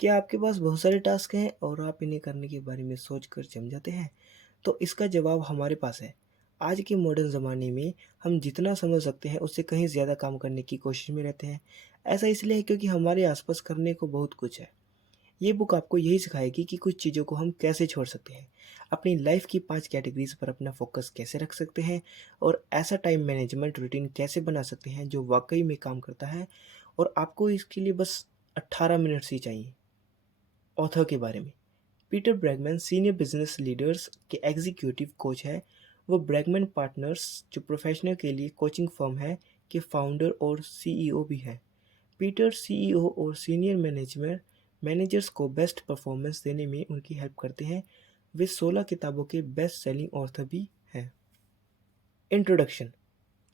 क्या आपके पास बहुत सारे टास्क हैं और आप इन्हें करने के बारे में सोचकर जम जाते हैं? तो इसका जवाब हमारे पास है। आज के मॉडर्न ज़माने में हम जितना समझ सकते हैं उससे कहीं ज़्यादा काम करने की कोशिश में रहते हैं। ऐसा इसलिए है क्योंकि हमारे आसपास करने को बहुत कुछ है। ये बुक आपको यही सिखाएगी कि कुछ चीज़ों को हम कैसे छोड़ सकते हैं, अपनी लाइफ की 5 कैटेगरीज़ पर अपना फ़ोकस कैसे रख सकते हैं और ऐसा टाइम मैनेजमेंट रूटीन कैसे बना सकते हैं जो वाक़ई में काम करता है और आपको इसके लिए बस 18 मिनट्स ही चाहिए। ऑथर के बारे में पीटर ब्रैगमैन सीनियर बिजनेस लीडर्स के एग्जीक्यूटिव कोच है। वो ब्रैगमैन पार्टनर्स जो प्रोफेशनल के लिए कोचिंग फर्म है के फाउंडर और सीईओ भी हैं। पीटर सीईओ और सीनियर मैनेजर्स को बेस्ट परफॉर्मेंस देने में उनकी हेल्प करते हैं। वे 16 किताबों के बेस्ट सेलिंग ऑथर भी हैं। इंट्रोडक्शन।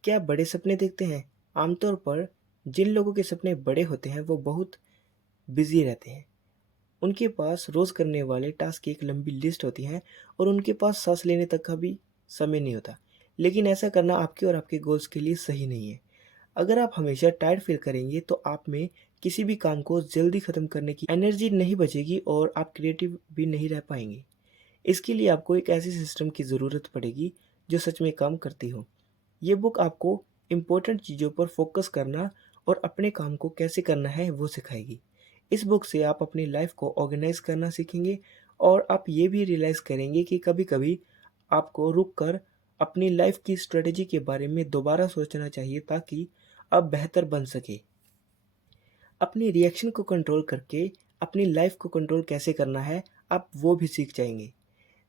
क्या बड़े सपने देखते हैं? आमतौर पर जिन लोगों के सपने बड़े होते हैं वो बहुत बिजी रहते हैं। उनके पास रोज़ करने वाले टास्क की एक लंबी लिस्ट होती है और उनके पास सांस लेने तक का भी समय नहीं होता। लेकिन ऐसा करना आपके और आपके गोल्स के लिए सही नहीं है। अगर आप हमेशा टायर्ड फील करेंगे तो आप में किसी भी काम को जल्दी ख़त्म करने की एनर्जी नहीं बचेगी और आप क्रिएटिव भी नहीं रह पाएंगे। इसके लिए आपको एक ऐसे सिस्टम की ज़रूरत पड़ेगी जो सच में काम करती हो। ये बुक आपको इम्पोर्टेंट चीज़ों पर फोकस करना और अपने काम को कैसे करना है वो सिखाएगी। इस बुक से आप अपनी लाइफ को ऑर्गेनाइज करना सीखेंगे और आप ये भी रियलाइज़ करेंगे कि कभी-कभी आपको रुक कर अपनी लाइफ की स्ट्रेटजी के बारे में दोबारा सोचना चाहिए ताकि आप बेहतर बन सके। अपनी रिएक्शन को कंट्रोल करके अपनी लाइफ को कंट्रोल कैसे करना है, आप वो भी सीख जाएंगे।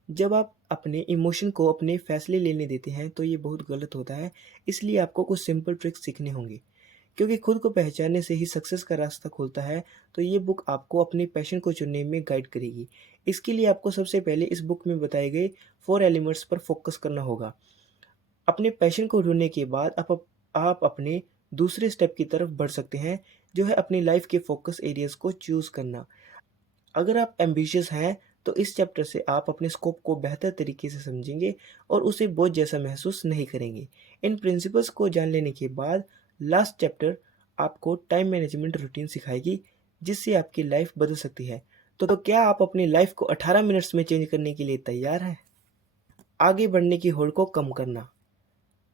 जब आप अपने इमोशन को अपने फैसले लेने देते हैं तो ये बहुत गलत होता है। इसलिए आपको कुछ सिंपल ट्रिक्स सीखने होंगे क्योंकि खुद को पहचानने से ही सक्सेस का रास्ता खुलता है। तो ये बुक आपको अपने पैशन को चुनने में गाइड करेगी। इसके लिए आपको सबसे पहले इस बुक में बताए गए 4 एलिमेंट्स पर फोकस करना होगा। अपने पैशन को ढूंढने के बाद आप अपने दूसरे स्टेप की तरफ बढ़ सकते हैं जो है अपनी लाइफ के फोकस एरियाज को चूज़ करना। अगर आप एम्बिशियस हैं तो इस चैप्टर से आप अपने स्कोप को बेहतर तरीके से समझेंगे और उसे बोझ जैसा महसूस नहीं करेंगे। इन प्रिंसिपल्स को जान लेने के बाद लास्ट चैप्टर आपको टाइम मैनेजमेंट रूटीन सिखाएगी जिससे आपकी लाइफ बदल सकती है। तो क्या आप अपनी लाइफ को 18 मिनट्स में चेंज करने के लिए तैयार हैं? आगे बढ़ने की होड़ को कम करना।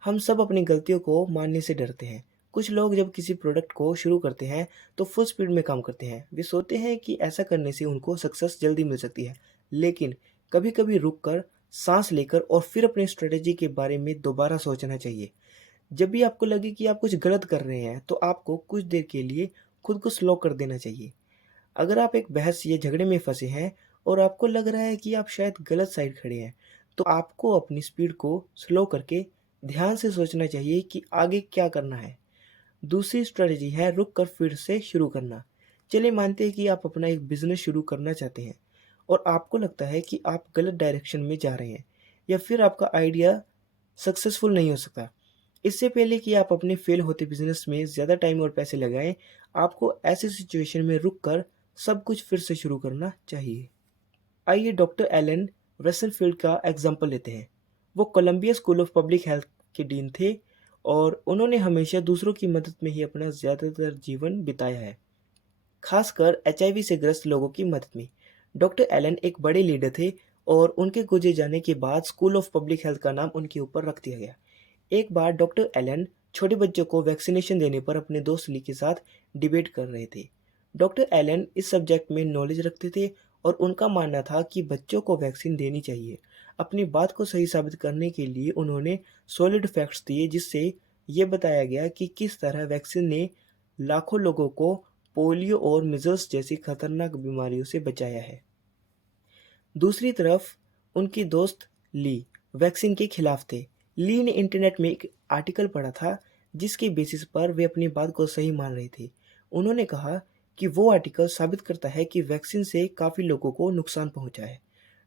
हम सब अपनी गलतियों को मानने से डरते हैं। कुछ लोग जब किसी प्रोडक्ट को शुरू करते हैं तो फुल स्पीड में काम करते हैं। वे सोचते हैं कि ऐसा करने से उनको सक्सेस जल्दी मिल सकती है। लेकिन कभी-कभी रुक कर, सांस लेकर और फिर अपनी स्ट्रेटेजी के बारे में दोबारा सोचना चाहिए। जब भी आपको लगे कि आप कुछ गलत कर रहे हैं तो आपको कुछ देर के लिए खुद को स्लो कर देना चाहिए। अगर आप एक बहस या झगड़े में फंसे हैं और आपको लग रहा है कि आप शायद गलत साइड खड़े हैं, तो आपको अपनी स्पीड को स्लो करके ध्यान से सोचना चाहिए कि आगे क्या करना है। दूसरी स्ट्रेटजी है रुक कर फिर से शुरू करना। चलिए मानते हैं कि आप अपना एक बिजनेस शुरू करना चाहते हैं और आपको लगता है कि आप गलत डायरेक्शन में जा रहे हैं या फिर आपका आइडिया सक्सेसफुल नहीं हो सकता। इससे पहले कि आप अपने फेल होते बिजनेस में ज़्यादा टाइम और पैसे लगाएं, आपको ऐसी सिचुएशन में रुक कर सब कुछ फिर से शुरू करना चाहिए। आइए डॉक्टर एलन वेसनफील्ड का एग्जाम्पल लेते हैं। वो Columbia school of public health के डीन थे और उन्होंने हमेशा दूसरों की मदद में ही अपना ज़्यादातर जीवन बिताया है, खासकर एचआईवी से ग्रस्त लोगों की मदद में। डॉक्टर एलन एक बड़े लीडर थे और उनके गुजर जाने के बाद स्कूल ऑफ पब्लिक हेल्थ का नाम उनके ऊपर रख दिया गया। एक बार डॉक्टर एलन छोटे बच्चों को वैक्सीनेशन देने पर अपने दोस्त ली के साथ डिबेट कर रहे थे। डॉक्टर एलन इस सब्जेक्ट में नॉलेज रखते थे और उनका मानना था कि बच्चों को वैक्सीन देनी चाहिए। अपनी बात को सही साबित करने के लिए उन्होंने सॉलिड फैक्ट्स दिए जिससे ये बताया गया कि किस तरह वैक्सीन ने लाखों लोगों को पोलियो और मिजल्स जैसी खतरनाक बीमारियों से बचाया है। दूसरी तरफ उनकी दोस्त ली वैक्सीन के खिलाफ थे। ली ने इंटरनेट में एक आर्टिकल पढ़ा था जिसके बेसिस पर वे अपनी बात को सही मान रहे थे। उन्होंने कहा कि वो आर्टिकल साबित करता है कि वैक्सीन से काफ़ी लोगों को नुकसान पहुंचा है।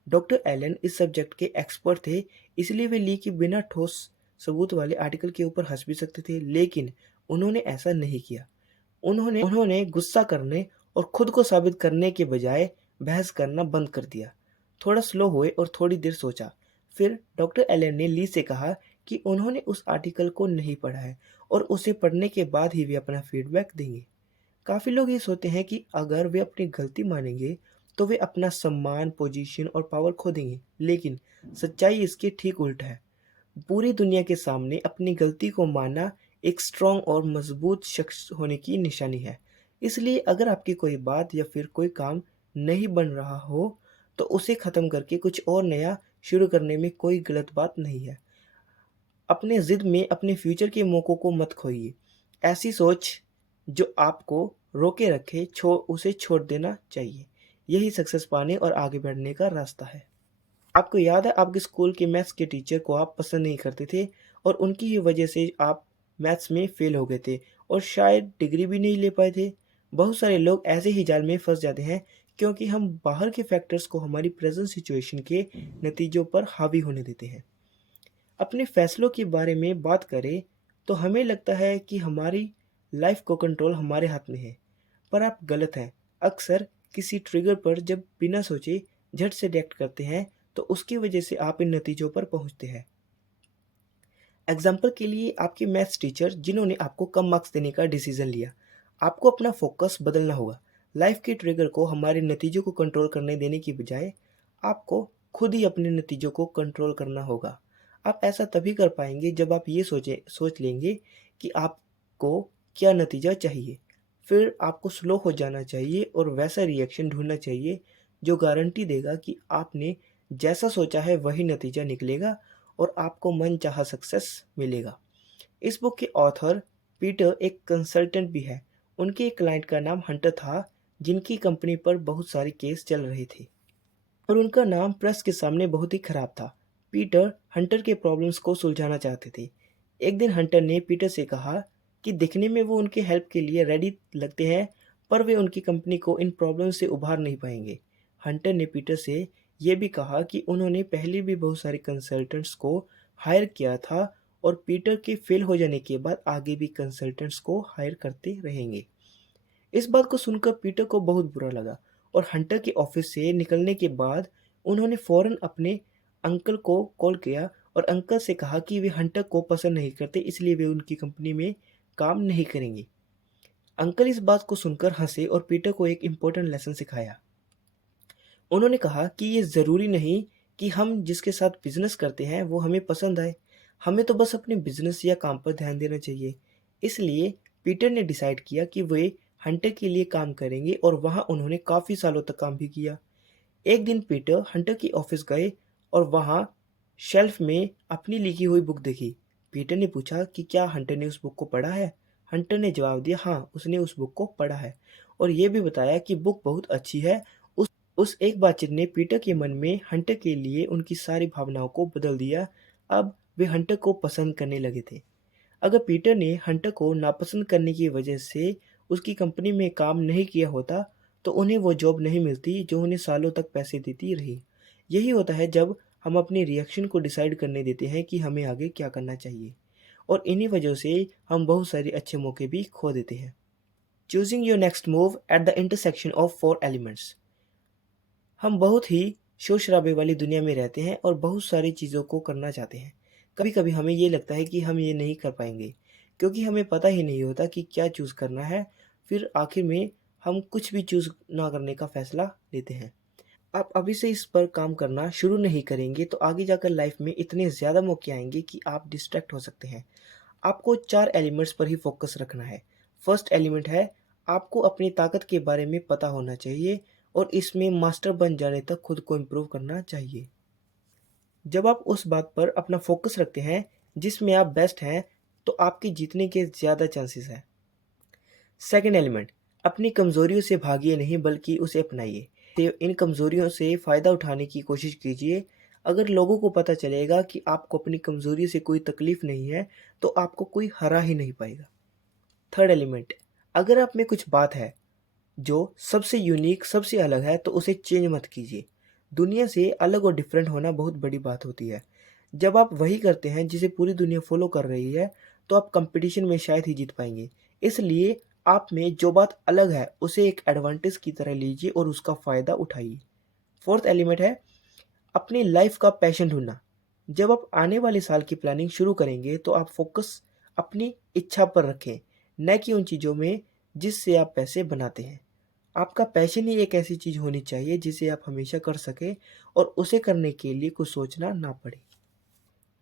डॉक्टर एलन इस सब्जेक्ट के एक्सपर्ट थे, इसलिए वे ली के बिना ठोस सबूत वाले आर्टिकल के ऊपर हंस भी सकते थे, लेकिन उन्होंने ऐसा नहीं किया। उन्होंने उन्होंने गुस्सा करने और खुद को साबित करने के बजाय बहस करना बंद कर दिया। थोड़ा स्लो हुए और थोड़ी देर सोचा। फिर डॉक्टर एलन ने ली से कहा कि उन्होंने उस आर्टिकल को नहीं पढ़ा है और उसे पढ़ने के बाद ही वे अपना फीडबैक देंगे। काफ़ी लोग ये सोचते हैं कि अगर वे अपनी गलती मानेंगे तो वे अपना सम्मान, पोजीशन और पावर खो देंगे, लेकिन सच्चाई इसके ठीक उल्टा है। पूरी दुनिया के सामने अपनी गलती को मानना एक स्ट्रांग और मजबूत शख्स होने की निशानी है। इसलिए अगर आपकी कोई बात या फिर कोई काम नहीं बन रहा हो, तो उसे ख़त्म करके कुछ और नया शुरू करने में कोई गलत बात नहीं है। अपने ज़िद में अपने फ्यूचर के मौक़ों को मत खोइए। ऐसी सोच जो आपको रोके रखे उसे छोड़ देना चाहिए। यही सक्सेस पाने और आगे बढ़ने का रास्ता है। आपको याद है आपके स्कूल के मैथ्स के टीचर को आप पसंद नहीं करते थे और उनकी ही वजह से आप मैथ्स में फ़ेल हो गए थे और शायद डिग्री भी नहीं ले पाए थे। बहुत सारे लोग ऐसे ही जाल में फँस जाते हैं क्योंकि हम बाहर के फैक्टर्स को हमारी प्रेज़ेंट सिचुएशन के नतीजों पर हावी होने देते हैं। अपने फैसलों के बारे में बात करें तो हमें लगता है कि हमारी लाइफ को कंट्रोल हमारे हाथ में है, पर आप गलत हैं। अक्सर किसी ट्रिगर पर जब बिना सोचे झट से रिएक्ट करते हैं तो उसकी वजह से आप इन नतीजों पर पहुंचते हैं। एग्जाम्पल के लिए आपके मैथ्स टीचर जिन्होंने आपको कम मार्क्स देने का डिसीजन लिया, आपको अपना फोकस बदलना होगा। लाइफ के ट्रिगर को हमारे नतीजों को कंट्रोल करने देने की बजाय आपको खुद ही अपने नतीजों को कंट्रोल करना होगा। आप ऐसा तभी कर पाएंगे जब आप ये सोच लेंगे कि आपको क्या नतीजा चाहिए। फिर आपको स्लो हो जाना चाहिए और वैसा रिएक्शन ढूंढना चाहिए जो गारंटी देगा कि आपने जैसा सोचा है वही नतीजा निकलेगा और आपको मनचाहा सक्सेस मिलेगा। इस बुक के ऑथर पीटर एक कंसल्टेंट भी है। उनके एक क्लाइंट का नाम हंटर था जिनकी कंपनी पर बहुत सारे केस चल रहे थे और उनका नाम प्रेस के सामने बहुत ही खराब था। पीटर हंटर के प्रॉब्लम्स को सुलझाना चाहते थे। एक दिन हंटर ने पीटर से कहा कि दिखने में वो उनके हेल्प के लिए रेडी लगते हैं, पर वे उनकी कंपनी को इन प्रॉब्लम से उभार नहीं पाएंगे। हंटर ने पीटर से यह भी कहा कि उन्होंने पहले भी बहुत सारे कंसल्टेंट्स को हायर किया था और पीटर के फेल हो जाने के बाद आगे भी कंसल्टेंट्स को हायर करते रहेंगे। इस बात को सुनकर पीटर को बहुत बुरा लगा और हंटर के ऑफिस से निकलने के बाद उन्होंने फौरन अपने अंकल को कॉल किया और अंकल से कहा कि वे हंटर को पसंद नहीं करते, इसलिए वे उनकी कंपनी में काम नहीं करेंगे। अंकल इस बात को सुनकर हंसे और पीटर को एक इम्पोर्टेंट लेसन सिखाया। उन्होंने कहा कि ये ज़रूरी नहीं कि हम जिसके साथ बिजनेस करते हैं वो हमें पसंद आए, हमें तो बस अपने बिजनेस या काम पर ध्यान देना चाहिए। इसलिए पीटर ने डिसाइड किया कि वे हंटर के लिए काम करेंगे और वहाँ उन्होंने काफ़ी सालों तक काम भी किया। एक दिन पीटर हंटर की ऑफिस गए और वहाँ शेल्फ में अपनी लिखी हुई बुक देखी। पीटर ने पूछा कि क्या हंटर ने उस बुक को पढ़ा है। हंटर ने जवाब दिया, हाँ, उसने उस बुक को पढ़ा है और ये भी बताया कि बुक बहुत अच्छी है। उस एक बातचीत ने पीटर के मन में हंटर के लिए उनकी सारी भावनाओं को बदल दिया। अब वे हंटर को पसंद करने लगे थे। अगर पीटर ने हंटर को नापसंद करने की वजह से उसकी कंपनी में काम नहीं किया होता तो उन्हें वो जॉब नहीं मिलती जो उन्हें सालों तक पैसे देती रही। यही होता है जब हम अपनी रिएक्शन को डिसाइड करने देते हैं कि हमें आगे क्या करना चाहिए, और इन्हीं वजह से हम बहुत सारे अच्छे मौके भी खो देते हैं। Choosing your next move at the intersection of four elements. हम बहुत ही शोर शराबे वाली दुनिया में रहते हैं और बहुत सारी चीज़ों को करना चाहते हैं। कभी कभी हमें ये लगता है कि हम ये नहीं कर पाएंगे क्योंकि हमें पता ही नहीं होता कि क्या चूज़ करना है। फिर आखिर में हम कुछ भी चूज़ ना करने का फैसला लेते हैं। आप अभी से इस पर काम करना शुरू नहीं करेंगे तो आगे जाकर लाइफ में इतने ज़्यादा मौके आएंगे कि आप डिस्ट्रैक्ट हो सकते हैं। आपको 4 एलिमेंट्स पर ही फोकस रखना है। फर्स्ट एलिमेंट है, आपको अपनी ताकत के बारे में पता होना चाहिए और इसमें मास्टर बन जाने तक खुद को इम्प्रूव करना चाहिए। जब आप उस बात पर अपना फोकस रखते हैं जिसमें आप बेस्ट हैं, तो आपके जीतने के ज़्यादा चांसेस हैं। सेकंड एलिमेंट, अपनी कमज़ोरियों से भागिए नहीं बल्कि उसे अपनाइए। तो इन कमज़ोरियों से फ़ायदा उठाने की कोशिश कीजिए। अगर लोगों को पता चलेगा कि आपको अपनी कमज़ोरी से कोई तकलीफ़ नहीं है, तो आपको कोई हरा ही नहीं पाएगा। थर्ड एलिमेंट, अगर आप में कुछ बात है जो सबसे यूनिक, सबसे अलग है, तो उसे चेंज मत कीजिए। दुनिया से अलग और डिफरेंट होना बहुत बड़ी बात होती है। जब आप वही करते हैं जिसे पूरी दुनिया फॉलो कर रही है, तो आप कंपटीशन में शायद ही जीत पाएंगे। इसलिए आप में जो बात अलग है उसे एक एडवांटेज की तरह लीजिए और उसका फ़ायदा उठाइए। फोर्थ एलिमेंट है अपनी लाइफ का पैशन ढूंढना। जब आप आने वाले साल की प्लानिंग शुरू करेंगे तो आप फोकस अपनी इच्छा पर रखें, न कि उन चीज़ों में जिससे आप पैसे बनाते हैं। आपका पैशन ही एक ऐसी चीज़ होनी चाहिए जिसे आप हमेशा कर सकें और उसे करने के लिए कुछ सोचना ना पड़े।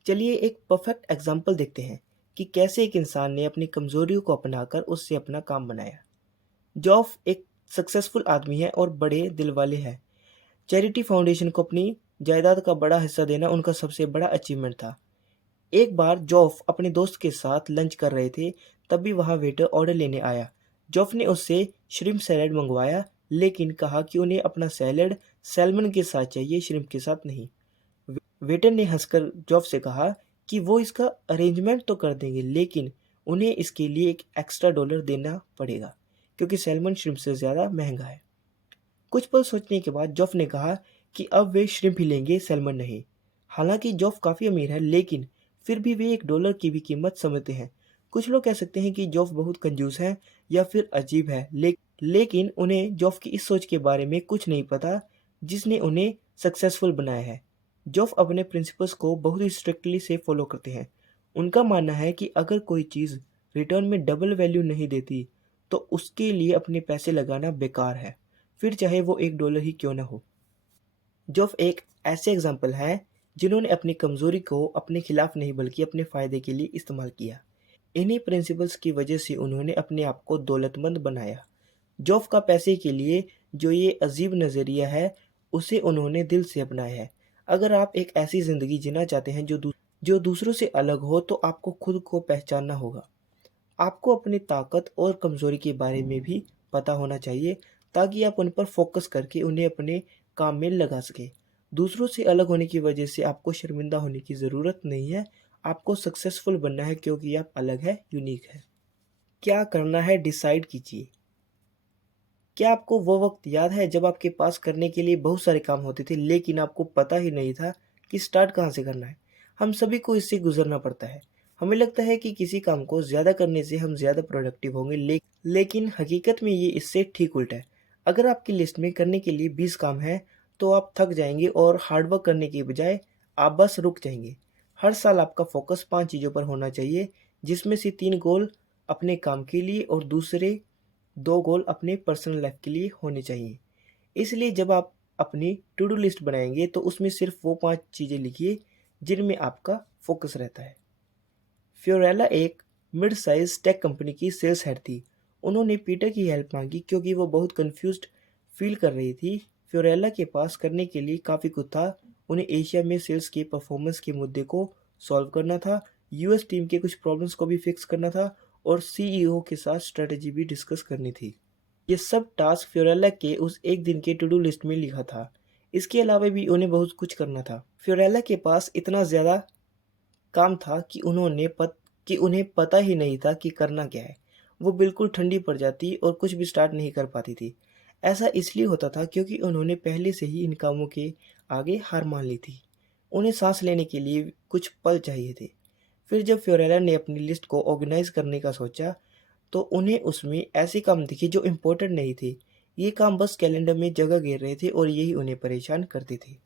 चलिए एक परफेक्ट एग्जाम्पल देखते हैं कि कैसे एक इंसान ने अपनी कमजोरियों को अपनाकर उससे अपना काम बनाया। जॉफ एक सक्सेसफुल आदमी है और बड़े दिल वाले हैं। चैरिटी फाउंडेशन को अपनी जायदाद का बड़ा हिस्सा देना उनका सबसे बड़ा अचीवमेंट था। एक बार जॉफ अपने दोस्त के साथ लंच कर रहे थे, तभी वहाँ वेटर ऑर्डर लेने आया। जॉफ ने उससे श्रिम्प सैलेड मंगवाया, लेकिन कहा कि उन्हें अपना सैलेड सैल्मन के साथ चाहिए, श्रिम्प के साथ नहीं। वेटर ने हंसकर जॉफ से कहा कि वो इसका अरेंजमेंट तो कर देंगे, लेकिन उन्हें इसके लिए एक एक्स्ट्रा डॉलर देना पड़ेगा, क्योंकि सैल्मन श्रिम्प से ज़्यादा महंगा है। कुछ पल सोचने के बाद जॉफ ने कहा कि अब वे श्रिम्प ही लेंगे, सैल्मन नहीं। हालांकि जॉफ काफ़ी अमीर है, लेकिन फिर भी वे $1 की भी कीमत समझते हैं। कुछ लोग कह सकते हैं कि जॉफ बहुत कंजूस है या फिर अजीब है, लेकिन उन्हें जॉफ की इस सोच के बारे में कुछ नहीं पता जिसने उन्हें सक्सेसफुल बनाया है। जॉफ अपने प्रिंसिपल्स को बहुत ही स्ट्रिक्टली से फॉलो करते हैं। उनका मानना है कि अगर कोई चीज़ रिटर्न में डबल वैल्यू नहीं देती, तो उसके लिए अपने पैसे लगाना बेकार है, फिर चाहे वो $1 ही क्यों ना हो। जोफ एक ऐसे एग्जाम्पल हैं जिन्होंने अपनी कमज़ोरी को अपने खिलाफ नहीं बल्कि अपने फ़ायदे के लिए इस्तेमाल किया। इन्हीं प्रिंसिपल्स की वजह से उन्होंने अपने आप को दौलतमंद बनाया। जोफ का पैसे के लिए जो ये अजीब नज़रिया है, उसे उन्होंने दिल से अपनाया है। अगर आप एक ऐसी ज़िंदगी जीना चाहते हैं जो दूसरों से अलग हो, तो आपको खुद को पहचानना होगा। आपको अपनी ताकत और कमज़ोरी के बारे में भी पता होना चाहिए, ताकि आप उन पर फोकस करके उन्हें अपने काम में लगा सकें। दूसरों से अलग होने की वजह से आपको शर्मिंदा होने की ज़रूरत नहीं है। आपको सक्सेसफुल बनना है क्योंकि आप अलग है, यूनिक है। क्या करना है डिसाइड कीजिए। क्या आपको वो वक्त याद है जब आपके पास करने के लिए बहुत सारे काम होते थे, लेकिन आपको पता ही नहीं था कि स्टार्ट कहाँ से करना है? हम सभी को इससे गुजरना पड़ता है। हमें लगता है कि किसी काम को ज़्यादा करने से हम ज़्यादा प्रोडक्टिव होंगे, लेकिन हकीकत में ये इससे ठीक उल्टा है। अगर आपकी लिस्ट में करने के लिए 20 काम हैं, तो आप थक जाएंगे और हार्डवर्क करने के बजाय आप बस रुक जाएंगे। हर साल आपका फोकस 5 चीज़ों पर होना चाहिए, जिसमें से 3 गोल अपने काम के लिए और दूसरे 2 गोल अपने पर्सनल लाइफ के लिए होने चाहिए। इसलिए जब आप अपनी टू डू लिस्ट बनाएंगे, तो उसमें सिर्फ वो 5 चीज़ें लिखिए जिनमें आपका फोकस रहता है। फ्योरेला एक मिड साइज टेक कंपनी की सेल्स हेड थी। उन्होंने पीटर की हेल्प मांगी क्योंकि वो बहुत कंफ्यूज्ड फील कर रही थी। फ्योरेला के पास करने के लिए काफ़ी कुछ था। उन्हें एशिया में सेल्स के परफॉर्मेंस के मुद्दे को सॉल्व करना था, यूएस टीम के कुछ प्रॉब्लम्स को भी फिक्स करना था और सीईओ के साथ स्ट्रेटेजी भी डिस्कस करनी थी। ये सब टास्क फ्योरेला के उस एक दिन के टू डू लिस्ट में लिखा था। इसके अलावा भी उन्हें बहुत कुछ करना था। फ्योरेला के पास इतना ज़्यादा काम था कि उन्हें पता ही नहीं था कि करना क्या है। वो बिल्कुल ठंडी पड़ जाती और कुछ भी स्टार्ट नहीं कर पाती थी। ऐसा इसलिए होता था क्योंकि उन्होंने पहले से ही इन कामों के आगे हार मान ली थी। उन्हें सांस लेने के लिए कुछ पल चाहिए थे। फिर जब फ्योरेला ने अपनी लिस्ट को ऑर्गेनाइज करने का सोचा, तो उन्हें उसमें ऐसे काम दिखे जो इम्पोर्टेंट नहीं थे। ये काम बस कैलेंडर में जगह घेर रहे थे और यही उन्हें परेशान करते थे।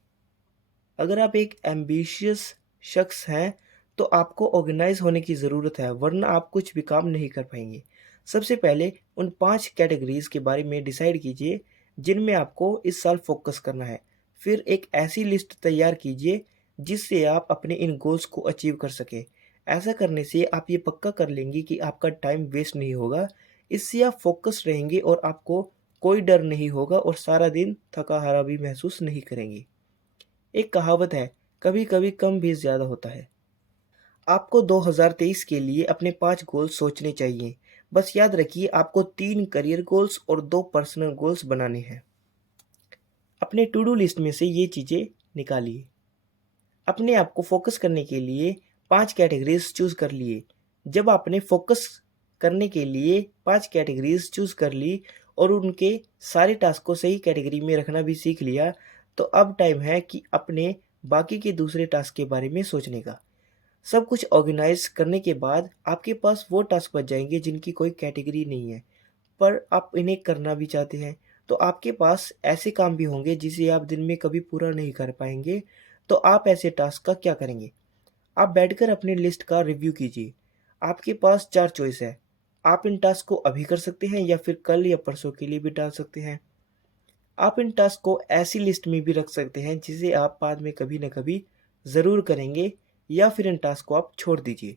अगर आप एक एम्बिशियस शख्स हैं, तो आपको ऑर्गेनाइज होने की ज़रूरत है, वरना आप कुछ भी काम नहीं कर पाएंगे। सबसे पहले उन 5 कैटेगरीज के बारे में डिसाइड कीजिए जिनमें आपको इस साल फोकस करना है। फिर एक ऐसी लिस्ट तैयार कीजिए जिससे आप अपने इन गोल्स को अचीव कर सकें। ऐसा करने से आप ये पक्का कर लेंगे कि आपका टाइम वेस्ट नहीं होगा। इससे आप फोकस रहेंगे और आपको कोई डर नहीं होगा और सारा दिन थका हारा भी महसूस नहीं करेंगे। एक कहावत है, कभी कभी कम भी ज़्यादा होता है। आपको 2023 के लिए अपने 5 गोल्स सोचने चाहिए। बस याद रखिए, आपको 3 करियर गोल्स और 2 पर्सनल गोल्स बनाने हैं। अपने टू डू लिस्ट में से ये चीज़ें निकालिए। अपने आप को फोकस करने के लिए 5 कैटेगरीज चूज़ कर लिए। जब आपने फोकस करने के लिए 5 कैटेगरीज चूज़ कर ली और उनके सारे टास्क को सही कैटेगरी में रखना भी सीख लिया, तो अब टाइम है कि अपने बाकी के दूसरे टास्क के बारे में सोचने का। सब कुछ ऑर्गेनाइज करने के बाद आपके पास वो टास्क बच जाएंगे जिनकी कोई कैटेगरी नहीं है, पर आप इन्हें करना भी चाहते हैं। तो आपके पास ऐसे काम भी होंगे जिसे आप दिन में कभी पूरा नहीं कर पाएंगे। तो आप ऐसे टास्क का क्या करेंगे? आप बैठकर अपनी लिस्ट का रिव्यू कीजिए। आपके पास 4 चॉइस है। आप इन टास्क को अभी कर सकते हैं या फिर कल या परसों के लिए भी डाल सकते हैं। आप इन टास्क को ऐसी लिस्ट में भी रख सकते हैं जिसे आप बाद में कभी न कभी ज़रूर करेंगे, या फिर इन टास्क को आप छोड़ दीजिए।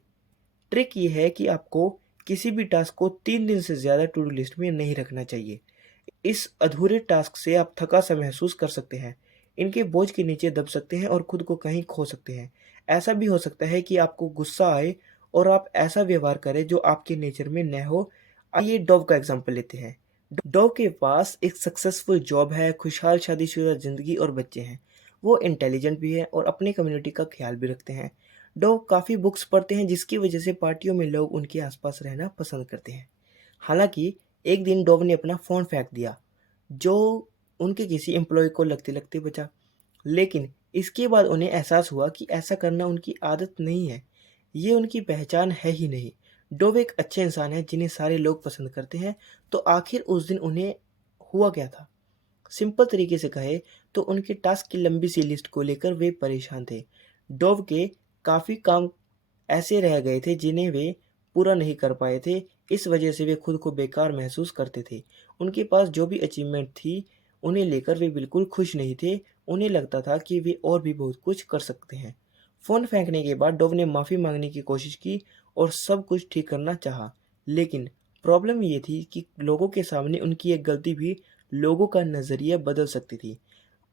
ट्रिक ये है कि आपको किसी भी टास्क को 3 दिन से ज़्यादा टू डू लिस्ट में नहीं रखना चाहिए। इस अधूरे टास्क से आप थका-सा महसूस कर सकते हैं, इनके बोझ के नीचे दब सकते हैं और खुद को कहीं खो सकते हैं। ऐसा भी हो सकता है कि आपको गुस्सा आए और आप ऐसा व्यवहार करें जो आपके नेचर में न हो। आइए डॉव का एग्ज़ाम्पल लेते हैं। डॉव के पास एक सक्सेसफुल जॉब है, खुशहाल शादीशुदा ज़िंदगी और बच्चे हैं। वो इंटेलिजेंट भी है और अपनी कम्युनिटी का ख़्याल भी रखते हैं। डॉव काफ़ी बुक्स पढ़ते हैं जिसकी वजह से पार्टियों में लोग उनके आस-पास रहना पसंद करते हैं। हालाँकि एक दिन डॉव ने अपना फ़ोन फेंक दिया, जो उनके किसी एम्प्लॉय को लगते-लगते बचा। लेकिन इसके बाद उन्हें एहसास हुआ कि ऐसा करना उनकी आदत नहीं है, ये उनकी पहचान है ही नहीं। डोव एक अच्छे इंसान हैं जिन्हें सारे लोग पसंद करते हैं, तो आखिर उस दिन उन्हें हुआ क्या था? सिंपल तरीके से कहें तो उनके टास्क की लंबी सी लिस्ट को लेकर वे परेशान थे। डोव के काफ़ी काम ऐसे रह गए थे जिन्हें वे पूरा नहीं कर पाए थे। इस वजह से वे खुद को बेकार महसूस करते थे। उनके पास जो भी अचीवमेंट थी, उन्हें लेकर वे बिल्कुल खुश नहीं थे। उन्हें लगता था कि वे और भी बहुत कुछ कर सकते हैं। फ़ोन फेंकने के बाद डोव ने माफ़ी मांगने की कोशिश की और सब कुछ ठीक करना चाहा। लेकिन प्रॉब्लम ये थी कि लोगों के सामने उनकी एक गलती भी लोगों का नज़रिया बदल सकती थी।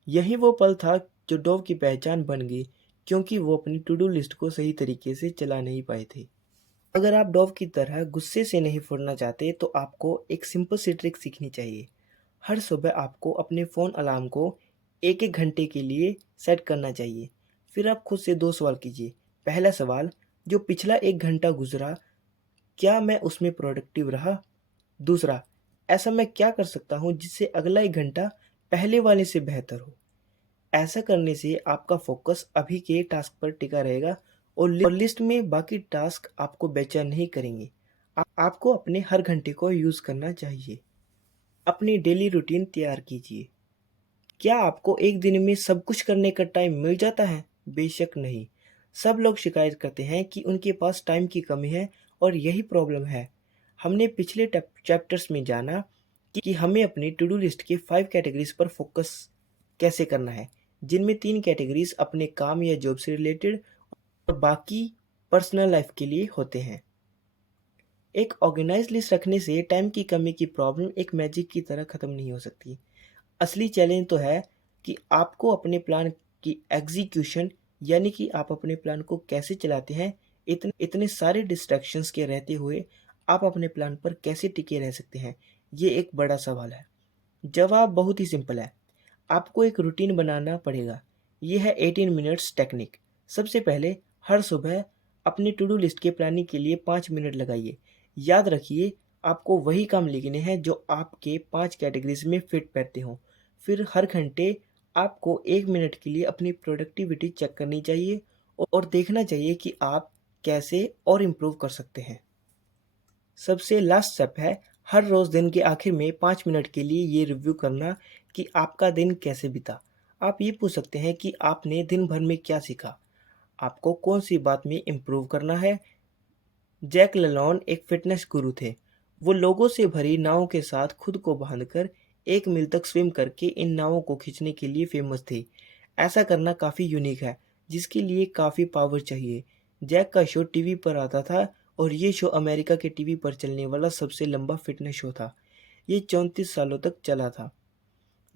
यही वो पल था जो डोव की पहचान बन गई, क्योंकि वो अपनी टू डू लिस्ट को सही तरीके से चला नहीं पाए थे। अगर आप डोव की तरह गुस्से से नहीं फुरना चाहते तो आपको एक सिंपल सी ट्रिक सीखनी चाहिए। हर सुबह आपको अपने फ़ोन अलार्म को 1-1 घंटे के लिए सेट करना चाहिए। फिर आप खुद से 2 सवाल कीजिए। पहला सवाल, जो पिछला 1 घंटा गुज़रा, क्या मैं उसमें प्रोडक्टिव रहा? दूसरा, ऐसा मैं क्या कर सकता हूँ जिससे अगला 1 घंटा पहले वाले से बेहतर हो? ऐसा करने से आपका फ़ोकस अभी के टास्क पर टिका रहेगा और लिस्ट में बाकी टास्क आपको बेचैन नहीं करेंगे। आपको अपने हर घंटे को यूज़ करना चाहिए। अपनी डेली रूटीन तैयार कीजिए। क्या आपको एक दिन में सब कुछ करने का टाइम मिल जाता है? बेशक नहीं। सब लोग शिकायत करते हैं कि उनके पास टाइम की कमी है और यही प्रॉब्लम है। हमने पिछले चैप्टर्स में जाना कि हमें अपनी टू डू लिस्ट के 5 कैटेगरीज पर फोकस कैसे करना है, जिनमें 3 कैटेगरीज अपने काम या जॉब से रिलेटेड और बाकी पर्सनल लाइफ के लिए होते हैं। एक ऑर्गेनाइज्ड लिस्ट रखने से टाइम की कमी की प्रॉब्लम एक मैजिक की तरह ख़त्म नहीं हो सकती। असली चैलेंज तो है कि आपको अपने प्लान की एग्जीक्यूशन, यानी कि आप अपने प्लान को कैसे चलाते हैं। इतने इतने सारे डिस्ट्रैक्शंस के रहते हुए आप अपने प्लान पर कैसे टिके रह सकते हैं, ये एक बड़ा सवाल है। जवाब बहुत ही सिंपल है। आपको एक रूटीन बनाना पड़ेगा। ये है 18 मिनट्स टेक्निक। सबसे पहले हर सुबह अपनी टू डू लिस्ट के प्लानिंग के लिए 5 मिनट लगाइए। याद रखिए, आपको वही काम लिखने हैं जो आपके 5 कैटेगरीज में फिट बैठते हों। फिर हर घंटे आपको 1 मिनट के लिए अपनी प्रोडक्टिविटी चेक करनी चाहिए और देखना चाहिए कि आप कैसे और इम्प्रूव कर सकते हैं। सबसे लास्ट स्टेप है हर रोज़ दिन के आखिर में 5 मिनट के लिए ये रिव्यू करना कि आपका दिन कैसे बीता। आप ये पूछ सकते हैं कि आपने दिन भर में क्या सीखा, आपको कौन सी बात में इम्प्रूव करना है। जैक ललॉन एक फिटनेस गुरु थे। वो लोगों से भरी नावों के साथ खुद को बांधकर 1 मील तक स्विम करके इन नावों को खींचने के लिए फेमस थे। ऐसा करना काफ़ी यूनिक है, जिसके लिए काफ़ी पावर चाहिए। जैक का शो टीवी पर आता था और ये शो अमेरिका के टीवी पर चलने वाला सबसे लंबा फिटनेस शो था। ये 34 सालों तक चला था।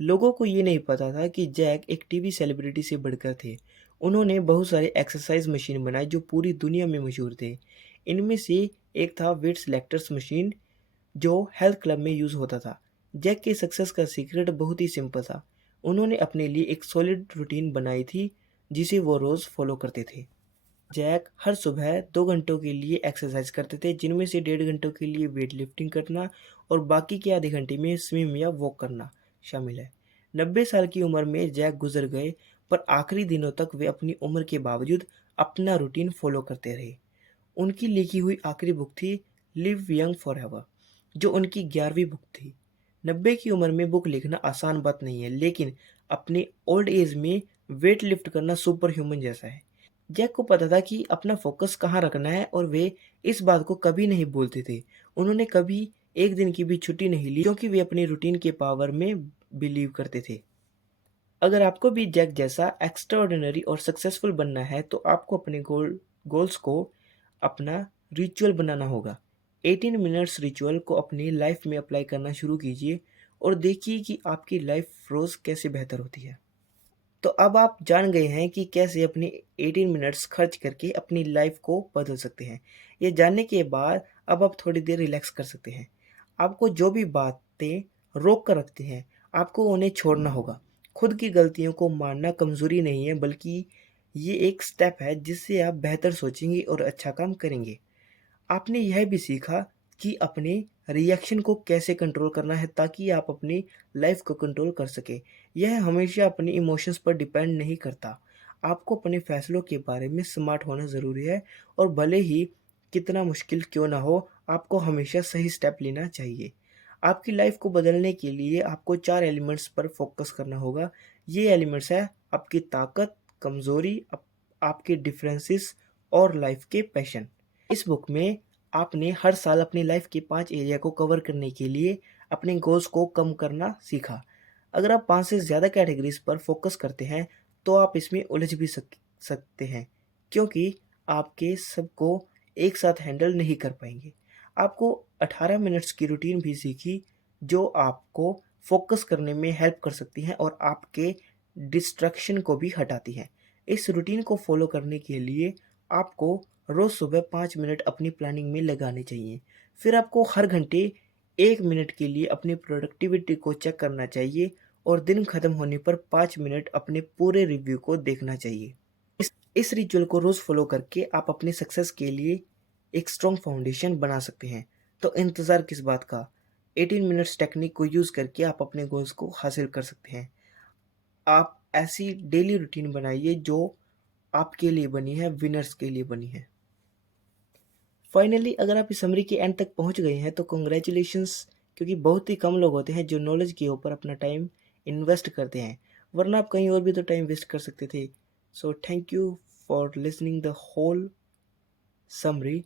लोगों को ये नहीं पता था कि जैक एक टीवी सेलिब्रिटी से बढ़कर थे। उन्होंने बहुत सारे एक्सरसाइज मशीन बनाए जो पूरी दुनिया में मशहूर थे। इनमें से एक था वेट सिलेक्टर्स मशीन, जो हेल्थ क्लब में यूज़ होता था। जैक के सक्सेस का सीक्रेट बहुत ही सिंपल था। उन्होंने अपने लिए एक सॉलिड रूटीन बनाई थी जिसे वो रोज़ फॉलो करते थे। जैक हर सुबह 2 घंटों के लिए एक्सरसाइज करते थे, जिनमें से 1.5 घंटों के लिए वेट लिफ्टिंग करना और बाकी के आधे घंटे में स्विम या वॉक करना शामिल है। 90 साल की उम्र में जैक गुजर गए, पर आखिरी दिनों तक वे अपनी उम्र के बावजूद अपना रूटीन फॉलो करते रहे। उनकी लिखी हुई आखिरी बुक थी लिव यंग फॉरएवर, जो उनकी 11वीं बुक थी। 90 की उम्र में बुक लिखना आसान बात नहीं है, लेकिन अपनी ओल्ड एज में वेट लिफ्ट करना सुपर ह्यूमन जैसा है। जैक को पता था कि अपना फोकस कहाँ रखना है और वे इस बात को कभी नहीं भूलते थे। उन्होंने कभी एक दिन की भी छुट्टी नहीं ली क्योंकि वे अपनी रूटीन के पावर में बिलीव करते थे। अगर आपको भी जैक जैसा एक्स्ट्राऑर्डिनरी और सक्सेसफुल बनना है तो आपको अपने गोल्स को अपना रिचुअल बनाना होगा। 18 मिनट्स रिचुअल को अपनी लाइफ में अप्लाई करना शुरू कीजिए और देखिए कि आपकी लाइफ रोज़ कैसे बेहतर होती है। तो अब आप जान गए हैं कि कैसे अपनी 18 मिनट्स खर्च करके अपनी लाइफ को बदल सकते हैं। ये जानने के बाद अब आप थोड़ी देर रिलैक्स कर सकते हैं। आपको जो भी बातें रोक कर रखती हैं, आपको उन्हें छोड़ना होगा। खुद की गलतियों को मानना कमज़ोरी नहीं है, बल्कि ये एक स्टेप है जिससे आप बेहतर सोचेंगे और अच्छा काम करेंगे। आपने यह भी सीखा कि अपने रिएक्शन को कैसे कंट्रोल करना है ताकि आप अपनी लाइफ को कंट्रोल कर सके। यह हमेशा अपनी इमोशंस पर डिपेंड नहीं करता। आपको अपने फैसलों के बारे में स्मार्ट होना ज़रूरी है और भले ही कितना मुश्किल क्यों ना हो, आपको हमेशा सही स्टेप लेना चाहिए। आपकी लाइफ को बदलने के लिए आपको 4 एलिमेंट्स पर फोकस करना होगा। ये एलिमेंट्स है आपकी ताकत, कमज़ोरी, आपके डिफरेंसेस और लाइफ के पैशन। इस बुक में आपने हर साल अपनी लाइफ के 5 एरिया को कवर करने के लिए अपने गोल्स को कम करना सीखा। अगर आप 5 से ज़्यादा कैटेगरीज पर फोकस करते हैं तो आप इसमें उलझ भी सकते हैं, क्योंकि आपके सबको एक साथ हैंडल नहीं कर पाएंगे। आपको 18 मिनट्स की रूटीन भी सीखी जो आपको फोकस करने में हेल्प कर सकती हैं और आपके डिस्ट्रैक्शन को भी हटाती हैं। इस रूटीन को फॉलो करने के लिए आपको रोज़ सुबह 5 मिनट अपनी प्लानिंग में लगाने चाहिए। फिर आपको हर घंटे 1 मिनट के लिए अपनी प्रोडक्टिविटी को चेक करना चाहिए और दिन खत्म होने पर 5 मिनट अपने पूरे रिव्यू को देखना चाहिए। इस रिचुअल को रोज़ फॉलो करके आप अपनी सक्सेस के लिए एक स्ट्रॉन्ग फाउंडेशन बना सकते हैं। तो इंतज़ार किस बात का? 18 मिनट्स टेक्निक को यूज़ करके आप अपने गोल्स को हासिल कर सकते हैं। आप ऐसी डेली रूटीन बनाइए जो आपके लिए बनी है, विनर्स के लिए बनी है। फाइनली अगर आप इस समरी के एंड तक पहुंच गए हैं तो कॉन्ग्रेचुलेशंस, क्योंकि बहुत ही कम लोग होते हैं जो नॉलेज के ऊपर अपना टाइम इन्वेस्ट करते हैं, वरना आप कहीं और भी तो टाइम वेस्ट कर सकते थे। So thank you for listening the whole summary.